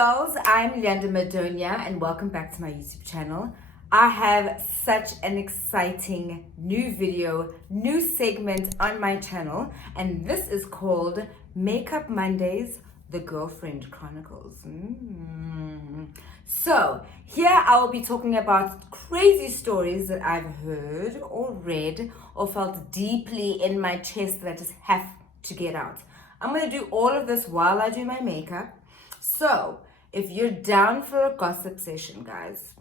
girls, I'm Luyanda Madonia and welcome back to my YouTube channel. I have such an exciting new video, new segment on my channel, and this is called Makeup Mondays, the Girlfriend Chronicles. So here I will be talking about crazy stories that I've heard or read or felt deeply in my chest that I just have to get out. I'm going to do all of this while I do my makeup. So if you're down for a gossip session, guys,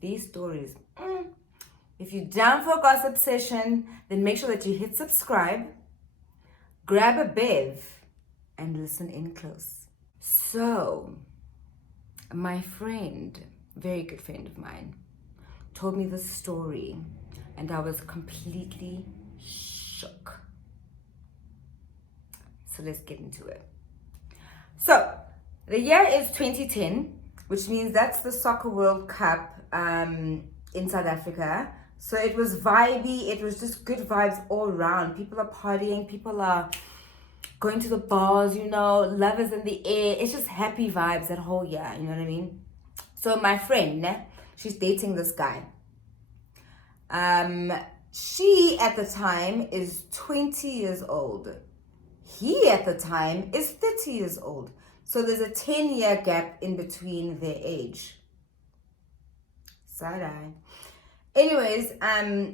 these stories, if you're down for a gossip session, then make sure that you hit subscribe, grab a bev, and listen in close. So my friend, very good friend of mine, told me this story and I was completely shook. So let's get into it. So the year is 2010, which means that's the Soccer World Cup in South Africa. So it was vibey, it was just good vibes all around. People are partying, people are going to the bars, you know, love is in the air. It's just happy vibes that whole year, you know what I mean? So my friend, she's dating this guy. She at the time is 20 years old. He at the time is 30 years old. So there's a 10-year gap in between their age. Side-eye. Anyways,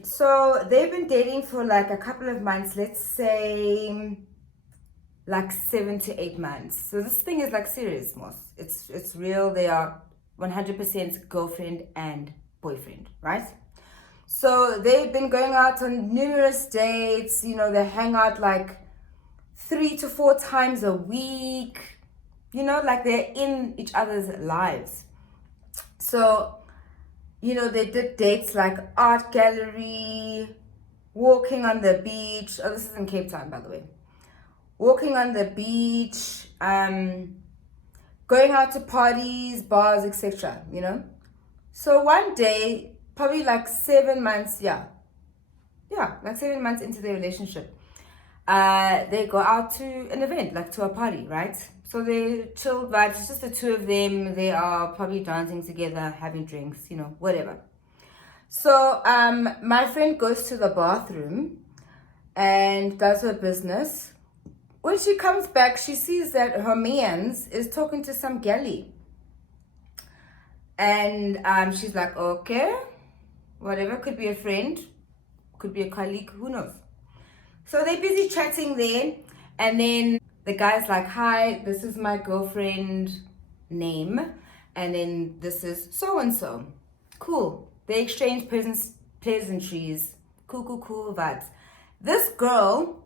so they've been dating for like a couple of months, let's say like 7 to 8 months. So this thing is like serious, most. It's real. They are 100% girlfriend and boyfriend, right? So they've been going out on numerous dates. You know, they hang out like 3 to 4 times a week. You know, like they're in each other's lives. So, you know, they did dates like art gallery, walking on the beach. Oh, this is in Cape Town, by the way. Walking on the beach, going out to parties, bars, etc. You know. So one day, probably like 7 months, like 7 months into their relationship, they go out to an event, like to a party, right? So they chill vibes, it's just the two of them. They are probably dancing together, having drinks, you know, whatever. So my friend goes to the bathroom and does her business. When she comes back, she sees that her mans is talking to some galley. And she's like, okay, whatever, could be a friend, could be a colleague, who knows? So they're busy chatting there, and then the guy's like, hi, this is my girlfriend name, and then this is so-and-so. Cool. They exchange pleasantries. Cool vibes. This girl,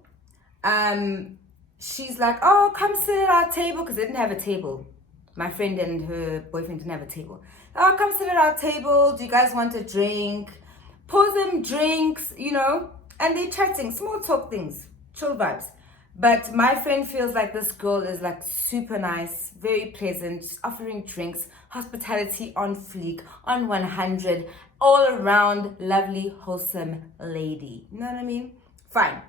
she's like, oh, come sit at our table, because they didn't have a table. My friend and her boyfriend didn't have a table. Oh, come sit at our table. Do you guys want a drink? Pour them drinks, you know, and they're chatting, small talk things, chill vibes. But my friend feels like this girl is like super nice, very pleasant, offering drinks, hospitality on fleek, on 100, all around lovely, wholesome lady. You know what I mean? Fine.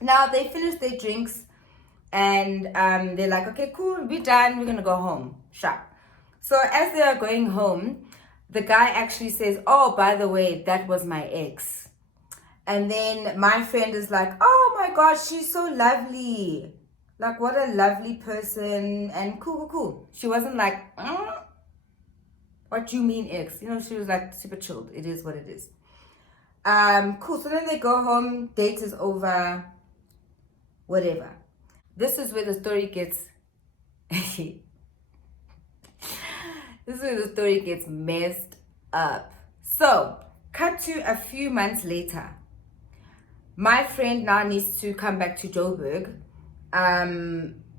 Now they finish their drinks and they're like, okay, cool, we're done, we're gonna go home. Sharp. So as they are going home, the guy actually says, oh, by the way, that was my ex. And then my friend is like, oh my gosh, she's so lovely. Like, what a lovely person. And cool. She wasn't like, what do you mean ex? You know, she was like super chilled. It is what it is. Cool. So then they go home. Date is over. Whatever. This is where the story gets... This is where the story gets messed up. So, cut to a few months later. My friend now needs to come back to Joburg.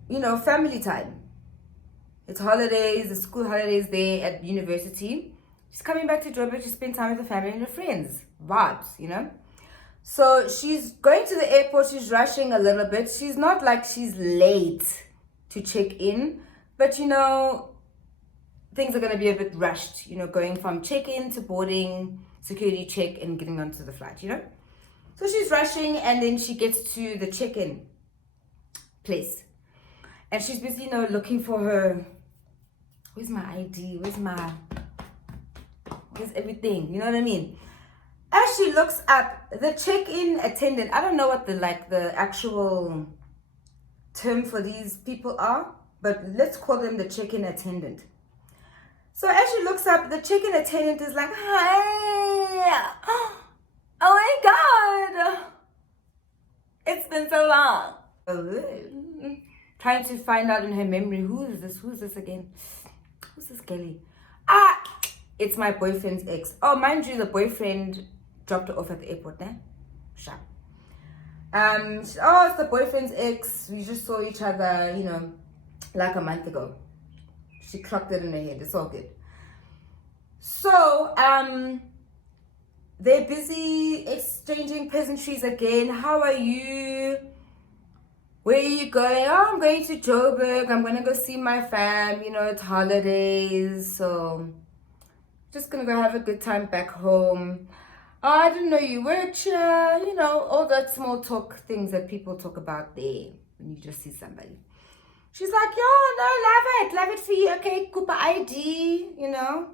You know, family time. It's holidays, the school holidays there at university. She's coming back to Joburg to spend time with the family and her friends. Vibes, you know. So she's going to the airport. She's rushing a little bit. She's not like she's late to check in. But, you know, things are going to be a bit rushed. You know, going from check-in to boarding, security check, and getting onto the flight, you know. So she's rushing, and then she gets to the check-in place. And she's busy, you know, looking for her where's my ID? Where's everything? You know what I mean? As she looks up, the check-in attendant, I don't know what the actual term for these people are, but let's call them the check-in attendant. So as she looks up, the check-in attendant is like, hi, oh my god, it's been so long. Trying to find out in her memory, who is this again? Who's this Kelly? It's my boyfriend's ex. Oh, mind you, the boyfriend dropped her off at the airport, eh? Sure. It's the boyfriend's ex. We just saw each other, you know, like a month ago. She clocked it in her head. It's all good. So, they're busy exchanging pleasantries again. How are you? Where are you going? Oh, I'm going to Joburg. I'm going to go see my fam. You know, it's holidays. So, just going to go have a good time back home. Oh, I didn't know you worked here. You know, all that small talk things that people talk about there when you just see somebody. She's like, yo, no, love it for you. Okay, Cooper ID, you know.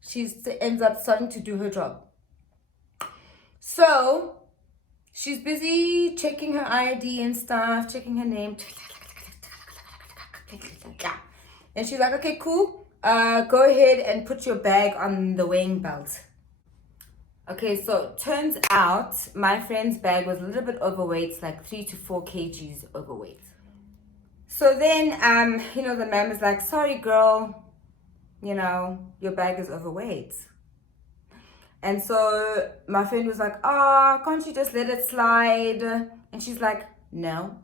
She ends up starting to do her job. So, she's busy checking her ID and stuff, checking her name. And she's like, okay, cool. Go ahead and put your bag on the weighing belt. Okay, so turns out my friend's bag was a little bit overweight. It's like 3 to 4 kgs overweight. So then, you know, the man was like, sorry, girl, you know, your bag is overweight. And so my friend was like, oh, can't you just let it slide? And she's like, no.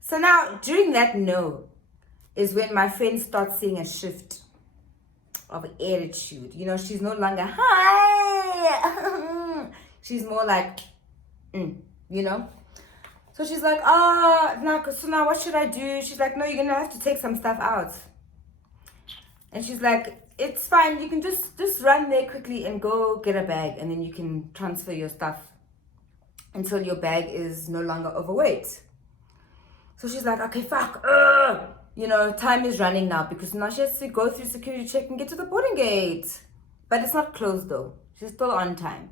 So now, during that no, is when my friend starts seeing a shift of attitude. You know, she's no longer, hi. She's more like, you know. So she's like, so now what should I do? She's like, no, you're going to have to take some stuff out. And she's like, it's fine. You can just run there quickly and go get a bag. And then you can transfer your stuff until your bag is no longer overweight. So she's like, okay, fuck. You know, time is running now because now she has to go through security check and get to the boarding gate. But it's not closed though. She's still on time.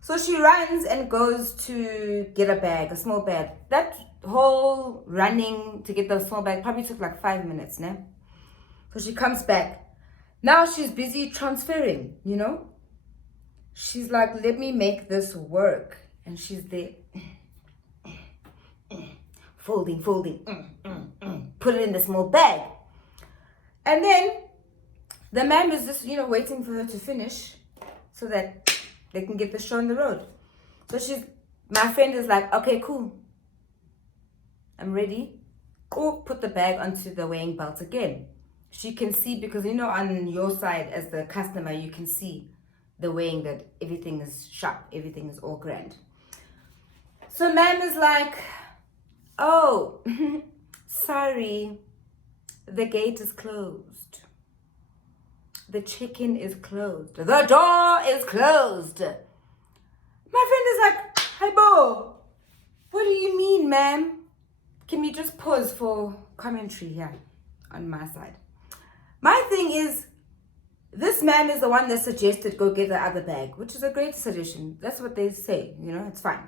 So she runs and goes to get a bag, a small bag. That whole running to get the small bag probably took like 5 minutes, né? So she comes back. Now she's busy transferring, you know? She's like, let me make this work. And she's there. Folding. Put it in the small bag. And then the man was just, you know, waiting for her to finish so that they can get the show on the road. So my friend is like, okay, cool. I'm ready. Go put the bag onto the weighing belt again. She can see, because you know, on your side as the customer, you can see the weighing that everything is sharp, everything is all grand. So ma'am is like, oh, sorry, the gate is closed. The check-in is closed. The door is closed. My friend is like, hi, Bo. What do you mean, ma'am? Can we just pause for commentary here on my side? My thing is, this man is the one that suggested go get the other bag, which is a great suggestion. That's what they say, you know, it's fine.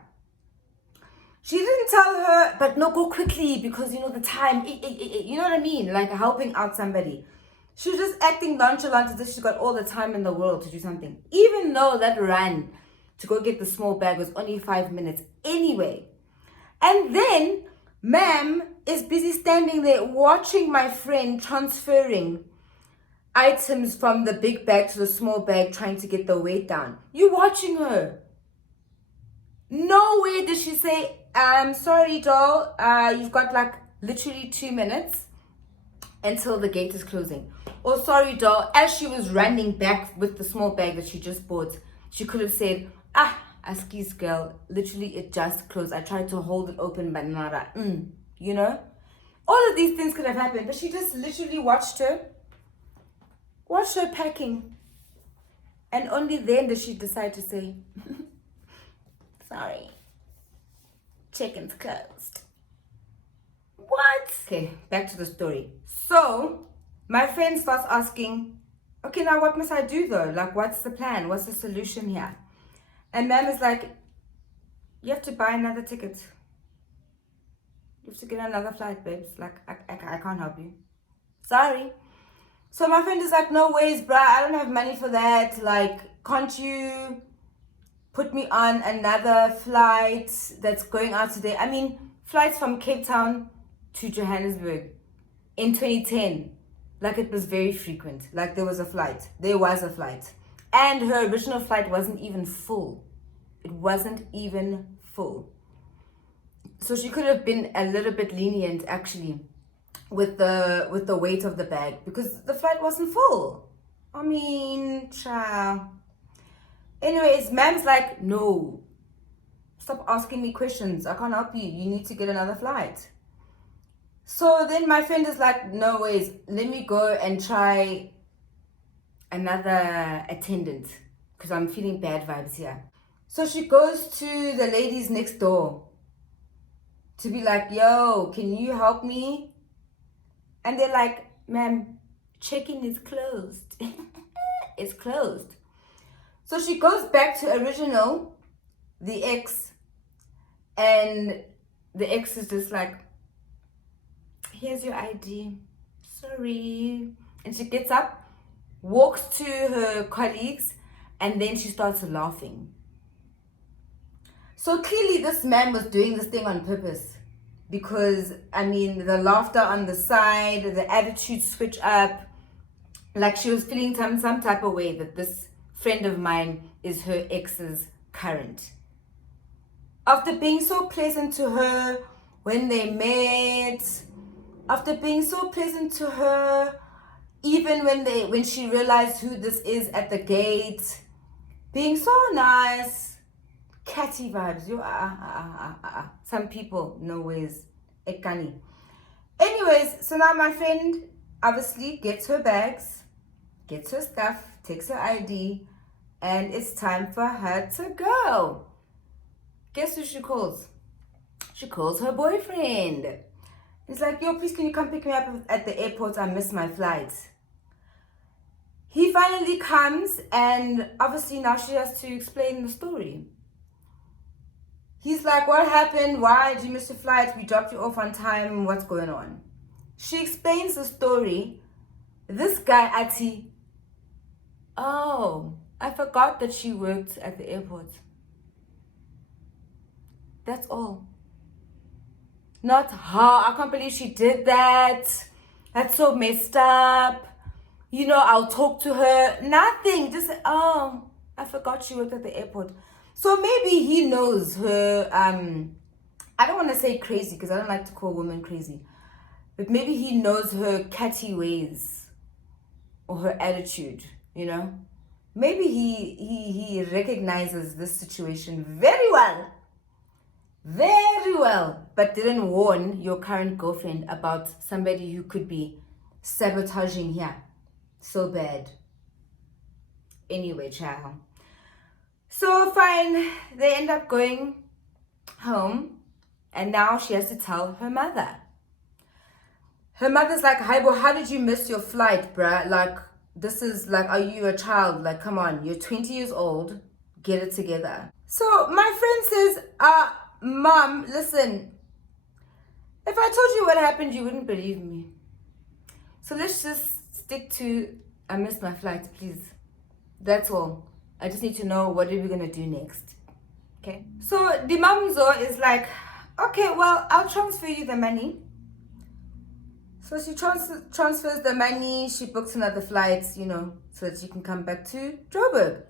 She didn't tell her, but no, go quickly because, you know, the time, you know what I mean? Like helping out somebody. She was just acting nonchalant as if she's got all the time in the world to do something. Even though that run to go get the small bag was only 5 minutes anyway. And then, ma'am is busy standing there watching my friend transferring items from the big bag to the small bag, trying to get the weight down. You watching her. Nowhere did she say, sorry, doll, you've got like literally 2 minutes until the gate is closing. Or sorry, doll, as she was running back with the small bag that she just bought, she could have said, excuse girl, literally it just closed. I tried to hold it open, but nada, you know? All of these things could have happened, but she just literally watched her packing. And only then did she decide to say, sorry, chicken's closed. What? Okay, back to the story. So, My friend starts asking, okay, now what must I do though? Like, what's the plan? What's the solution here? And ma'am is like, you have to buy another ticket. You have to get another flight, babes. Like, I can't help you. Sorry. So my friend is like, no ways, bruh. I don't have money for that. Like, can't you put me on another flight that's going out today? I mean, flights from Cape Town to Johannesburg in 2010, like it was very frequent. Like there was a flight. And her original flight wasn't even full. It wasn't even full. So she could have been a little bit lenient actually with the weight of the bag because the flight wasn't full. I mean, child. Anyways, ma'am's like, no, stop asking me questions. I can't help you. You need to get another flight. So then my friend is like, no ways. Let me go and try another attendant because I'm feeling bad vibes here. So she goes to the ladies next door to be like, yo, can you help me? And they're like, ma'am, check-in is closed. It's closed. So she goes back to original, the ex, and the ex is just like, here's your ID. Sorry. And she gets up, walks to her colleagues, and then she starts laughing. So clearly this man was doing this thing on purpose. Because, I mean, the laughter on the side, the attitude switch up, like she was feeling some type of way that this friend of mine is her ex's current. After being so pleasant to her when they met, after being so pleasant to her, even when she realized who this is at the gate, being so nice, catty vibes. Some people, no ways. Ekani. Anyways, so now my friend obviously gets her bags, gets her stuff, takes her ID, and it's time for her to go. Guess who she calls? She calls her boyfriend. He's like, yo, please can you come pick me up at the airport? I missed my flight. He finally comes, and obviously now she has to explain the story. He's like, what happened? Why did you miss your flight? We dropped you off on time. What's going on? She explains the story. This guy, Ati, oh, I forgot that she worked at the airport. That's all. Not her. I can't believe she did that. That's so messed up. You know, I'll talk to her. Nothing. Just, oh, I forgot she worked at the airport. So maybe he knows her, I don't want to say crazy because I don't like to call women crazy. But maybe he knows her catty ways or her attitude, you know. Maybe he recognizes this situation very well. Very well. But didn't warn your current girlfriend about somebody who could be sabotaging here. So bad. Anyway, child. So fine, they end up going home, and now she has to tell her mother. Her mother's like, Haibo, how did you miss your flight, bruh? Like, this is like, are you a child? Like, come on, you're 20 years old, get it together. So my friend says, Mom, listen, if I told you what happened, you wouldn't believe me. So let's just stick to, I missed my flight, please. That's all. I just need to know what are we gonna do next. Okay. So the mamzo is like, okay, well, I'll transfer you the money. So she transfers the money. She books another flight, you know, so that she can come back to Joburg.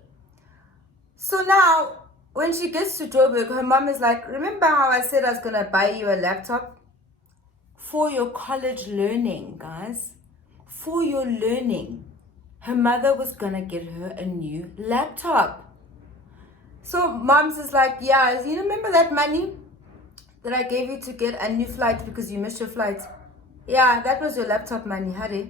So now, when she gets to Joburg, her mom is like, remember how I said I was gonna buy you a laptop? For your college learning, guys. For your learning. Her mother was gonna get her a new laptop. So mom's is like, yeah, you remember that money that I gave you to get a new flight because you missed your flight? Yeah, that was your laptop money, Hare.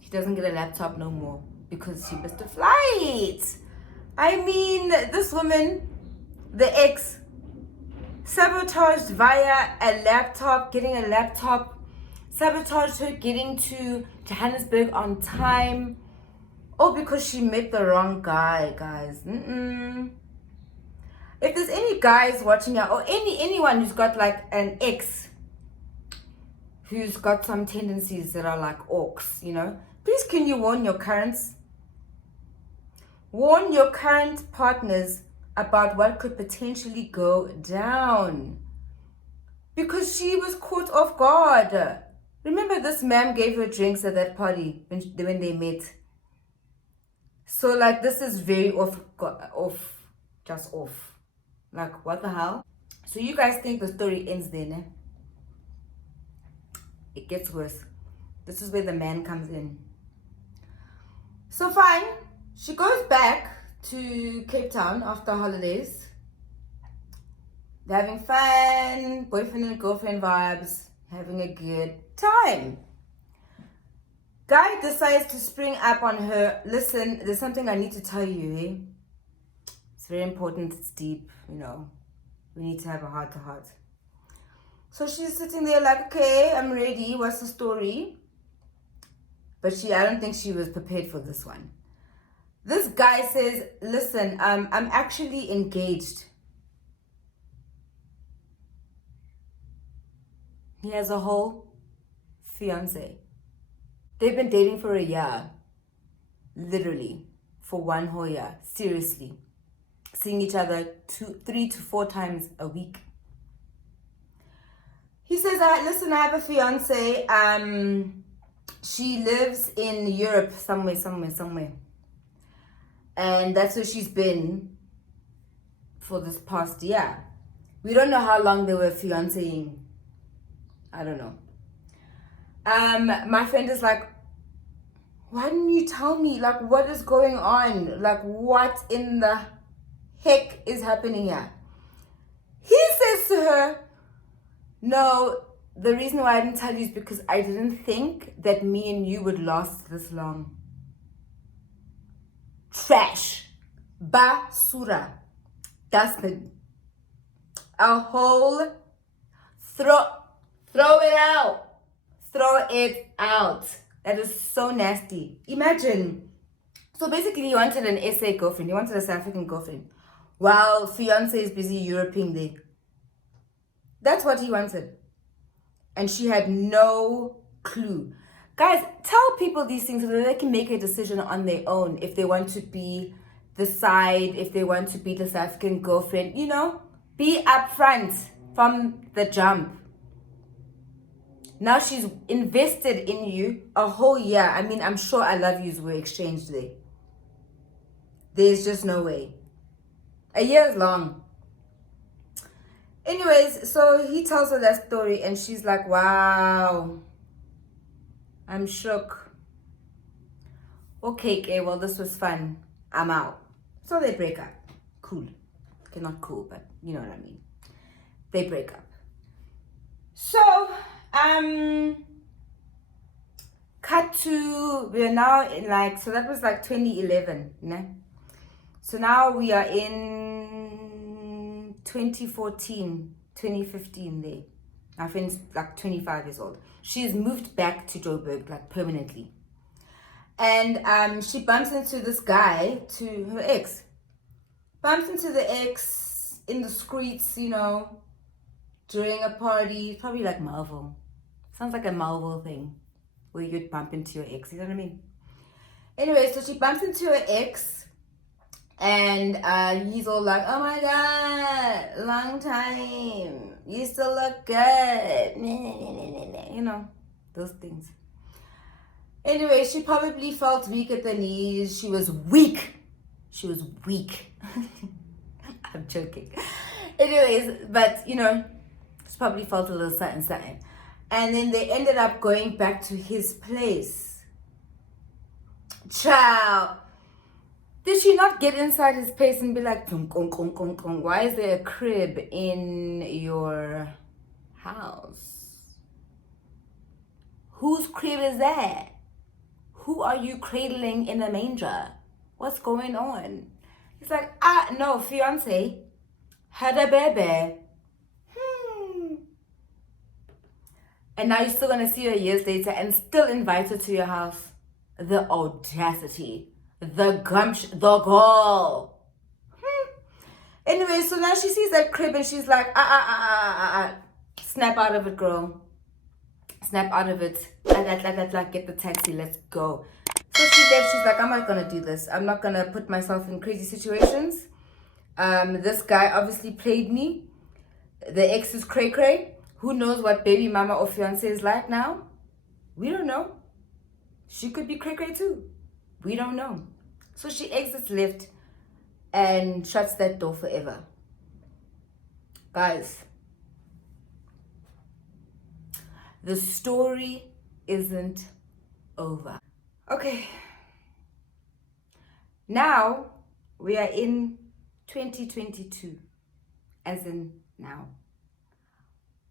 She doesn't get a laptop no more because she missed a flight. I mean, this woman, the ex, sabotaged via a laptop, getting a laptop, sabotaged her getting to Johannesburg on time. Oh, because she met the wrong guy, guys. If there's any guys watching out, or anyone who's got like an ex who's got some tendencies that are like orcs, you know, please can you warn your currents? Warn your current partners about what could potentially go down. Because she was caught off guard. Remember, this ma'am gave her drinks at that party when they met. So like this is very off. Like what the hell? So you guys think the story ends there, ne? It gets worse. This is where the man comes in. So fine, she goes back to Cape Town after holidays. They're having fun, boyfriend and girlfriend vibes, having a good time. Guy decides to spring up on her. Listen, there's something I need to tell you, eh? It's very important, it's deep, you know. We need to have a heart-to-heart. So she's sitting there like, okay, I'm ready, what's the story? But I don't think she was prepared for this one. This guy says, listen, I'm actually engaged. He has a whole fiance. They've been dating for a year. Literally. For one whole year. Seriously. Seeing each other 3 to 4 times a week. He says, listen, I have a fiance. She lives in Europe somewhere. And that's where she's been for this past year. We don't know how long they were fiancéing. I don't know. My friend is like, why didn't you tell me? Like, what is going on? Like, what in the heck is happening here? He says to her, no, the reason why I didn't tell you is because I didn't think that me and you would last this long. Trash. Basura. Dustbin. A whole throw it out. Throw it out. That is so nasty. Imagine. So basically, he wanted an SA girlfriend. He wanted a South African girlfriend. While fiance is busy Europeing there. That's what he wanted. And she had no clue. Guys, tell people these things so that they can make a decision on their own. If they want to be the side, if they want to be the South African girlfriend, you know, be upfront from the jump. Now she's invested in you a whole year. I mean, I'm sure I love yous were exchanged there. There's just no way. A year is long. Anyways, so he tells her that story and she's like, wow, I'm shook. Okay, okay, well, this was fun. I'm out. So they break up. Cool. Okay, not cool, but you know what I mean. They break up. So, cut to, we're now in like, so that was like 2011, né? So now we are in 2014, 2015 there. My friend's like 25 years old. She's moved back to Joburg, like permanently. And she bumps into this guy, to her ex. Bumps into the ex in the streets, you know, during a party. Probably like Marvel. Sounds like a Marvel thing where you'd bump into your ex, you know what I mean? Anyway, so she bumps into her ex. And he's all like, oh my god, long time, you still look good, you know, those things. Anyway, she probably felt weak at the knees. She was weak. I'm joking. Anyways, but you know, she probably felt a little something. And then they ended up going back to his place. Ciao. Did she not get inside his place and be like, why is there a crib in your house? Whose crib is that? Who are you cradling in a manger? What's going on? He's like, no, fiance. Had a baby. And now you're still gonna see her years later and still invite her to your house. The audacity, the gumption, the gall. Anyway, so now she sees that crib and she's like, snap out of it, girl. Snap out of it. Like, get the taxi, let's go. So she left. She's like, I'm not gonna do this. I'm not gonna put myself in crazy situations. This guy obviously played me. The ex is cray cray. Who knows what baby mama or fiance is like now? We don't know. She could be cray cray too. We don't know. So she exits left and shuts that door forever. Guys, the story isn't over. Okay. Now we are in 2022, as in now.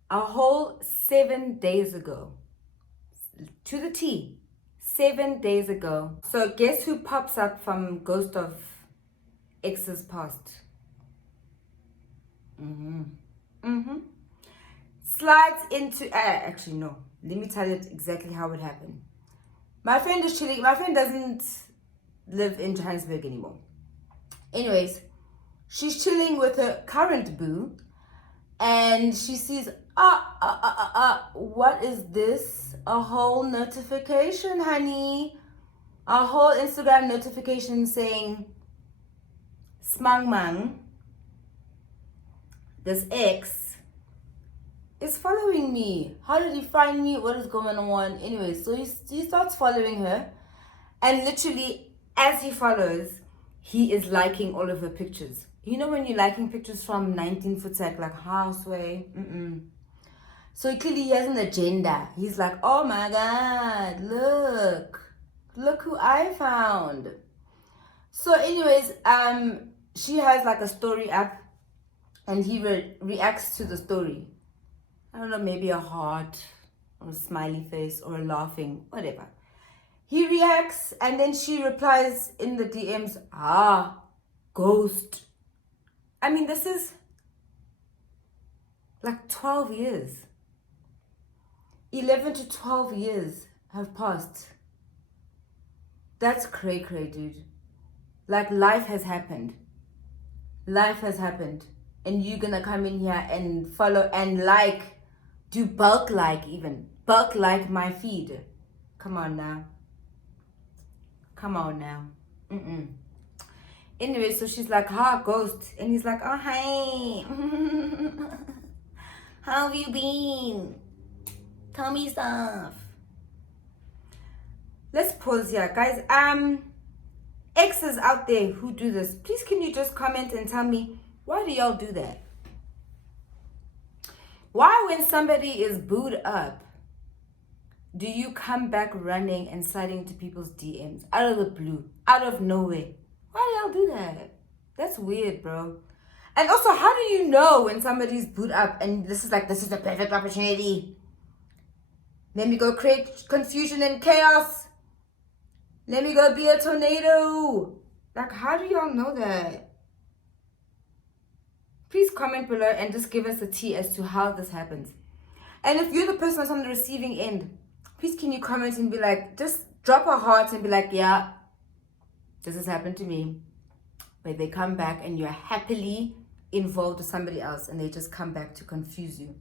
A whole 7 days ago, to the T, 7 days ago. So guess who pops up from Ghost of Ex's past? Slides into, actually no, let me tell you exactly how it happened. My friend is chilling. My friend doesn't live in Johannesburg anymore. Anyways, she's chilling with her current boo, and she sees, what is this? A whole notification, honey. A whole Instagram notification saying, Smang Mang, this ex, is following me. How did he find me? What is going on? Anyway, so he starts following her, and literally, as he follows, he is liking all of her pictures. You know when you're liking pictures from 19 foot like houseway? So clearly he has an agenda. He's like, oh my God, look who I found. So anyways, she has like a story up, and he reacts to the story. I don't know, maybe a heart or a smiley face or a laughing, whatever. He reacts, and then she replies in the DMs, ghost. I mean, this is like 12 years. 11 to 12 years have passed. That's cray cray, dude. Like, life has happened. Life has happened. And you're gonna come in here and follow and like, do bulk like even. Bulk like my feed. Come on now. Come on now. Anyway, so she's like, ghost. And he's like, oh, hi. How have you been? Tell me stuff. Let's pause here, guys. Exes out there who do this, please can you just comment and tell me, why do y'all do that? Why, when somebody is booed up, do you come back running and sliding into people's DMs out of the blue, out of nowhere? Why do y'all do that? That's weird, bro. And also, how do you know when somebody's booed up and this is the perfect opportunity? Let me go create confusion and chaos. Let me go be a tornado. Like, how do y'all know that? Please comment below and just give us a tea as to how this happens. And if you're the person that's on the receiving end, please can you comment and be like, just drop a heart and be like, yeah, this has happened to me. Where they come back and you're happily involved with somebody else and they just come back to confuse you.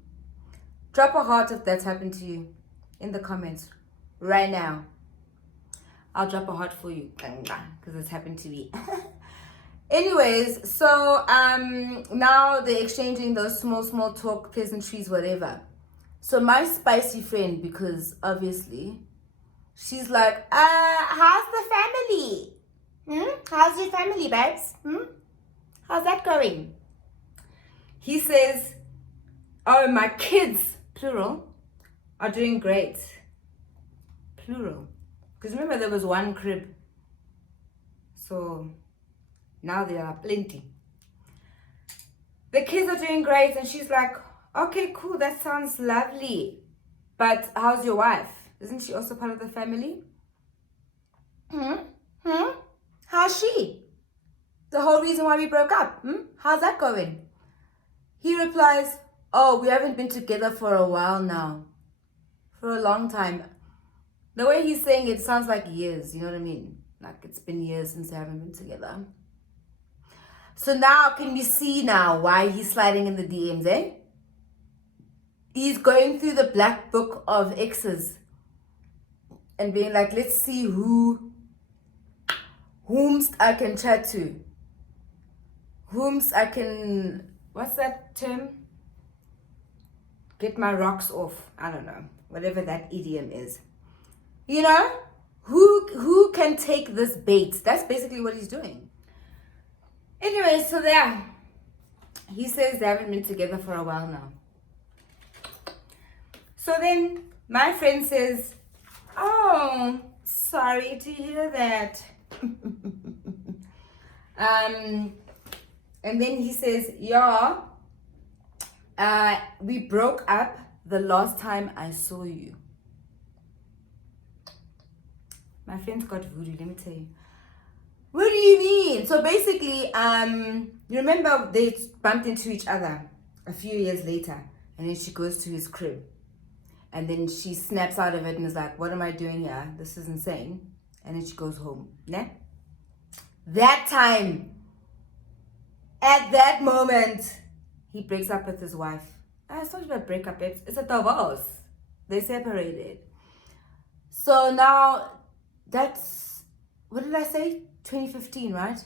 Drop a heart if that's happened to you in the comments right now. I'll drop a heart for you because it's happened to me. Anyways, so now they're exchanging those small talk, pleasantries, whatever. So my spicy friend, because obviously she's like, how's the family? How's your family, babes? How's that going? He says, oh, my kids, plural, are doing great. Plural. Because remember, there was one crib. So now there are plenty. The kids are doing great. And she's like, okay, cool. That sounds lovely. But how's your wife? Isn't she also part of the family? How's she? The whole reason why we broke up. How's that going? He replies, oh, we haven't been together for a while now. for a long time. The way he's saying it sounds like years, you know what I mean? Like it's been years since they haven't been together. So now can you see now why he's sliding in the DMs, eh? He's going through the black book of exes and being like, let's see whomst I can chat to. Whomst I can, what's that term? Get my rocks off. I don't know. Whatever that idiom is. You know? Who can take this bait? That's basically what he's doing. Anyway, so there. He says they haven't been together for a while now. So then my friend says, oh, sorry to hear that. And then he says, yeah, we broke up the last time I saw you. My friend's got voodoo, let me tell you. What do you mean? So basically, you remember they bumped into each other a few years later, and then she goes to his crib. And then she snaps out of it and is like, what am I doing here? This is insane. And then she goes home. Né? That time, at that moment, he breaks up with his wife. It's not even a breakup, it's a divorce. They separated. So now, that's, what did I say? 2015, right?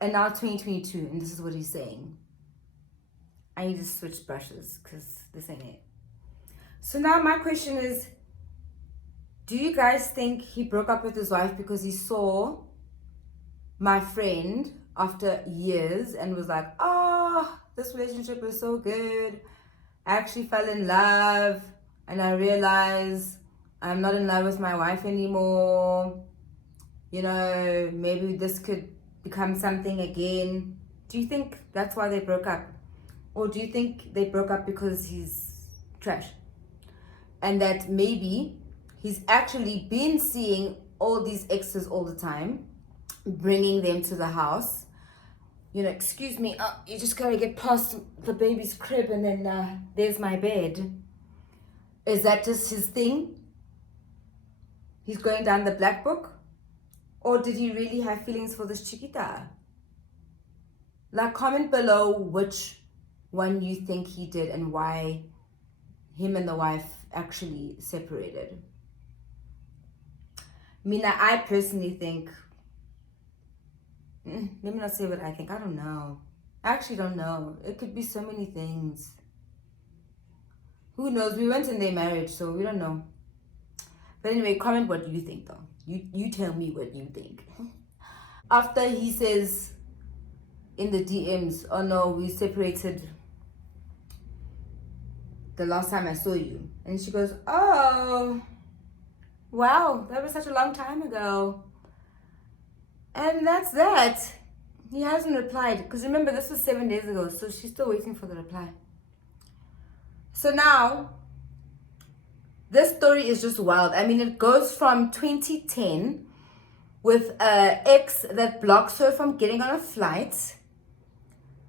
And now 2022, and this is what he's saying. I need to switch brushes, because this ain't it. So now my question is, do you guys think he broke up with his wife because he saw my friend after years and was like, oh, this relationship is so good. I actually fell in love and I realized I'm not in love with my wife anymore. You know, maybe this could become something again. Do you think that's why they broke up? Or do you think they broke up because he's trash? And that maybe he's actually been seeing all these exes all the time, bringing them to the house. You know, excuse me, you just gotta get past the baby's crib and then there's my bed. Is that just his thing? He's going down the black book? Or did he really have feelings for this chiquita? Like, comment below which one you think he did and why him and the wife actually separated. Mina, I personally think, let me not say what I think. I don't know. I actually don't know. It could be so many things. Who knows? We went in their marriage, so we don't know. But anyway, comment what you think though. You tell me what you think. After he says in the DMs, oh no, we separated the last time I saw you. And she goes, oh, wow, that was such a long time ago. And that's that. He hasn't replied. Because remember, this was 7 days ago. So she's still waiting for the reply. So now, this story is just wild. I mean, it goes from 2010 with an ex that blocks her from getting on a flight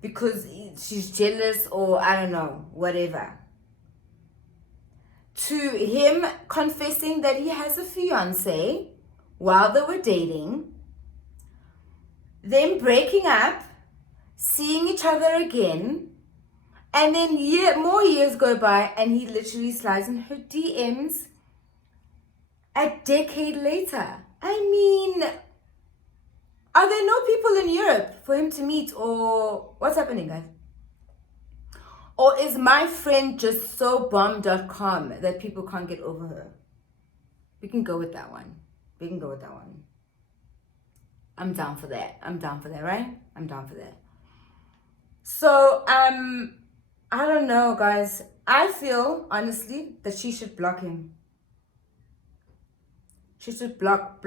because she's jealous or I don't know, whatever, to him confessing that he has a fiance while they were dating, them breaking up, seeing each other again, and then more years go by and he literally slides in her DMs a decade later. I mean, are there no people in Europe for him to meet, or what's happening, guys? Or is my friend just so bomb.com that people can't get over her? We can go with that one. We can go with that one. I'm down for that. I'm down for that, right? I'm down for that. So, I don't know, guys. I feel, honestly, that she should block him. She should block.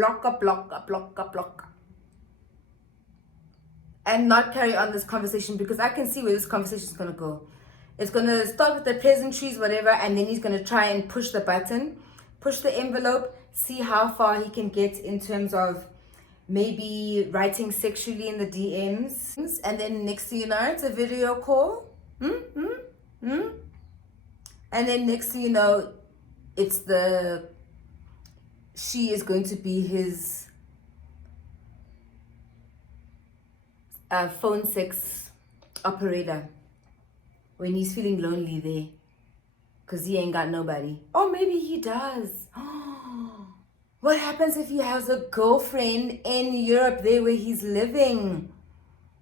And not carry on this conversation, because I can see where this conversation is going to go. It's going to start with the pleasantries, whatever, and then he's going to try and push the button, push the envelope, see how far he can get in terms of maybe writing sexually in the DMs. And then next thing you know, it's a video call. And then next thing you know, she is going to be his phone sex operator when he's feeling lonely there, because he ain't got nobody. Or maybe he does. What happens if he has a girlfriend in Europe there where he's living?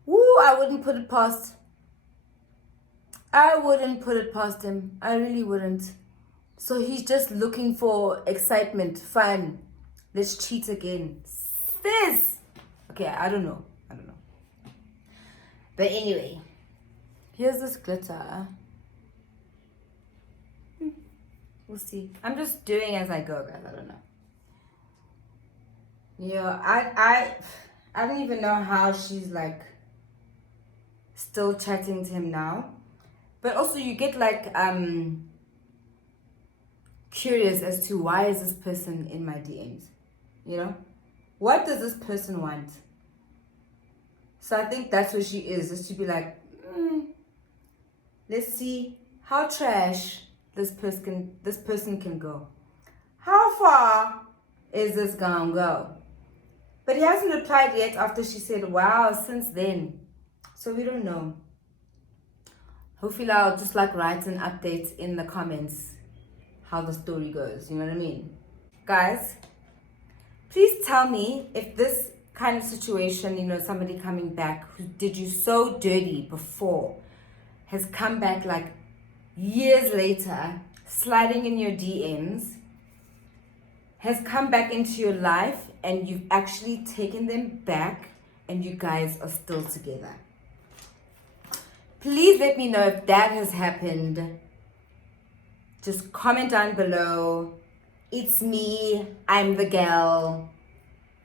Woo, I wouldn't put it past him. I really wouldn't. So he's just looking for excitement, fun. Let's cheat again. Sis! Okay, I don't know. But anyway, here's this glitter. We'll see. I'm just doing as I go, guys. I don't know. Yeah, I don't even know how she's like still chatting to him now. But also you get like curious as to why is this person in my DMs? You know? What does this person want? So I think that's what she is, just to be like, let's see how trash this person can go. How far is this gonna go? But he hasn't replied yet after she said, wow, since then. So we don't know. Hopefully I'll just like write an update in the comments how the story goes. You know what I mean? Guys, please tell me if this kind of situation, you know, somebody coming back who did you so dirty before has come back like years later, sliding in your DMs, has come back into your life and you've actually taken them back and you guys are still together. Please let me know if that has happened. Just comment down below. It's me. I'm the girl.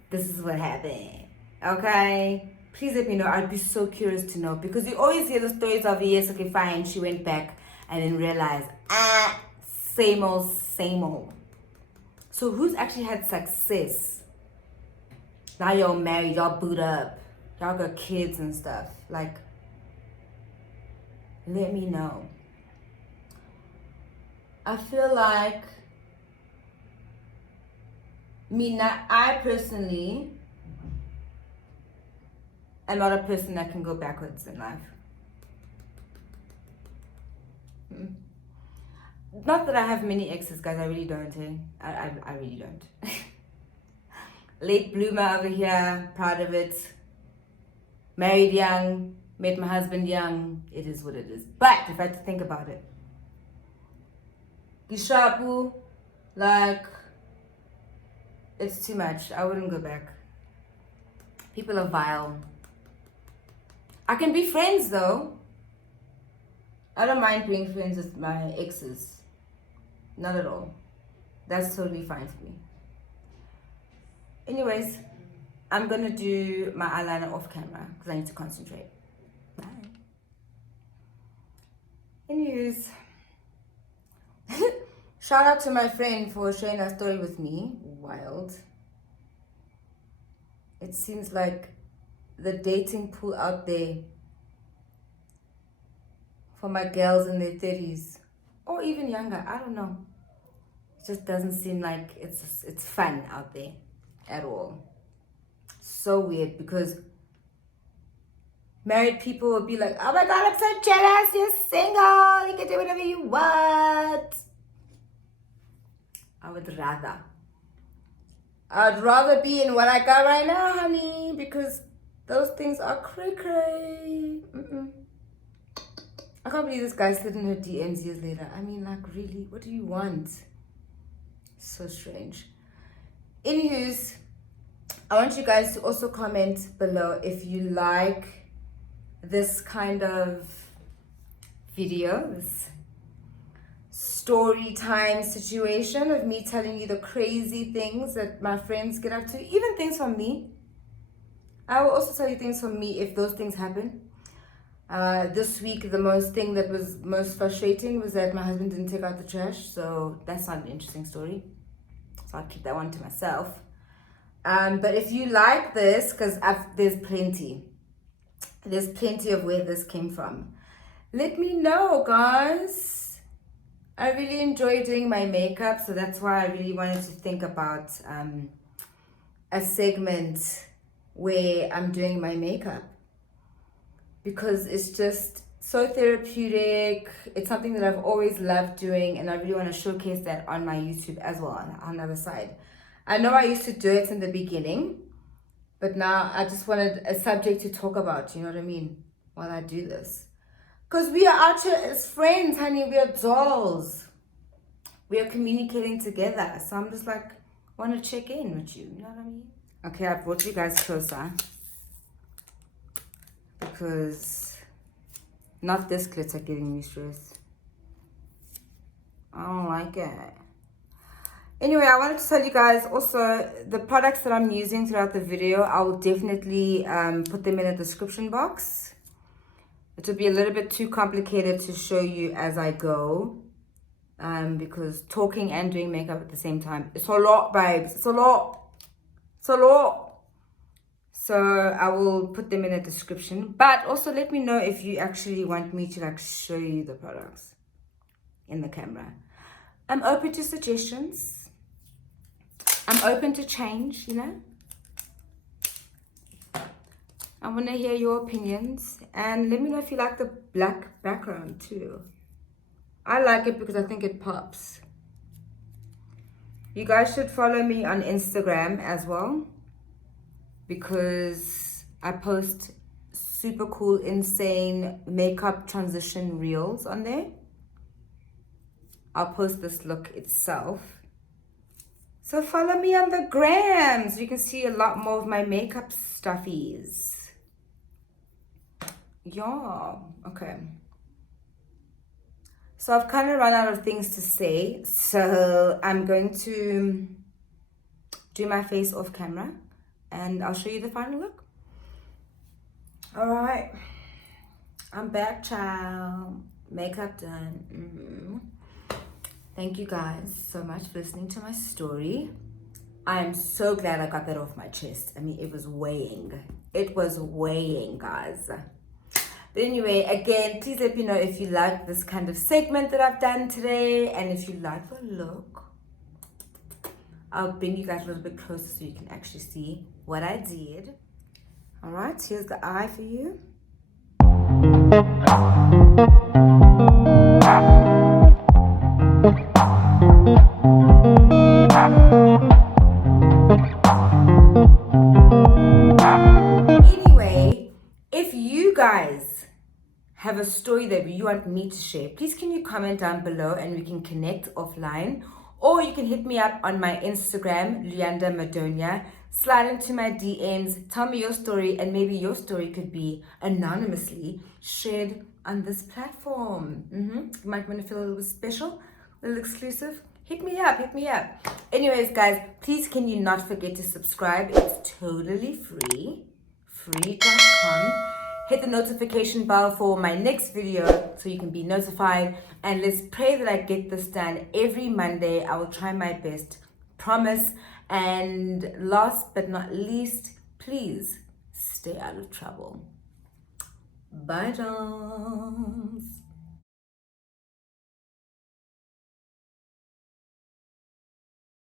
This is what happened. Okay? Please let me know. I'd be so curious to know, because you always hear the stories of, yes, okay, fine, she went back and then realized, same old, same old. So who's actually had success? Now y'all married, y'all boot up, y'all got kids and stuff. Like, let me know. I feel like I personally am not a person that can go backwards in life. Not that I have many exes, guys. I really don't. I really don't. Late bloomer over here, proud of it. Married young, met my husband young. It is what it is. But if I had to think about it, Gishapu, like, it's too much. I wouldn't go back. People are vile. I can be friends though. I don't mind being friends with my exes. Not at all. That's totally fine for me. Anyways, I'm gonna do my eyeliner off camera because I need to concentrate. Bye. Anyways, shout out to my friend for sharing her story with me. Wild. It seems like the dating pool out there for my girls in their 30s or even younger, I don't know. It just doesn't seem like it's fun out there at all. So weird, because married people will be like, oh my god, I'm so jealous, you're single, you can do whatever you want. I'd rather be in what I got right now, honey, because those things are cray-cray. I can't believe this guy slid in her DMs years later. I mean, like, really, what do you want? So strange. Anywho's, I want you guys to also comment below if you like this kind of video, this story time situation of me telling you the crazy things that my friends get up to, even things from me. I will also tell you things from me if those things happen. This week, the thing that was most frustrating was that my husband didn't take out the trash, so that's not an interesting story. So I'll keep that one to myself. But if you like this, because there's plenty of where this came from. Let me know, guys. I really enjoy doing my makeup, so that's why I really wanted to think about a segment where I'm doing my makeup, because it's just so therapeutic. It's something that I've always loved doing, and I really want to showcase that on my YouTube as well on the other side. I know I used to do it in the beginning, but now I just wanted a subject to talk about, you know what I mean, while I do this. Because we are out here as friends, honey. We are Dzollz. We are communicating together. So I'm just like, want to check in with you. You know what I mean? Okay, I brought you guys closer. Because not this glitter giving me stress. I don't like it. Anyway, I wanted to tell you guys also the products that I'm using throughout the video. I will definitely put them in the description box. It will be a little bit too complicated to show you as I go, because talking and doing makeup at the same time, it's a lot, babes. It's a lot. It's a lot. So I will put them in the description. But also let me know if you actually want me to like show you the products in the camera. I'm open to suggestions. I'm open to change, you know. I want to hear your opinions, and let me know if you like the black background too. I like it because I think it pops. You guys should follow me on Instagram as well, because I post super cool, insane makeup transition reels on there. I'll post this look itself. So follow me on the gram so you can see a lot more of my makeup stuffies. Yeah, okay. So I've kind of run out of things to say, so I'm going to do my face off camera and I'll show you the final look. All right, I'm back, child. Makeup done. Thank you guys so much for listening to my story. I'm so glad I got that off my chest. I mean, it was weighing. It was weighing, guys. But anyway, again, please let me know if you like this kind of segment that I've done today, and if you like the look. I'll bring you guys a little bit closer so you can actually see what I did. All right, here's the eye for you. Anyway, if you guys have a story that you want me to share, please can you comment down below and we can connect offline, or you can hit me up on my Instagram, Luyanda Madonia. Slide into my DMs, tell me your story, and maybe your story could be anonymously shared on this platform. You might want to feel a little bit special, a little exclusive. Hit me up, hit me up. Anyways, guys, please can you not forget to subscribe. It's totally free, free.com. Hit the notification bell for my next video so you can be notified. And let's pray that I get this done every Monday. I will try my best. Promise. And last but not least, please stay out of trouble. Bye, Dzollz.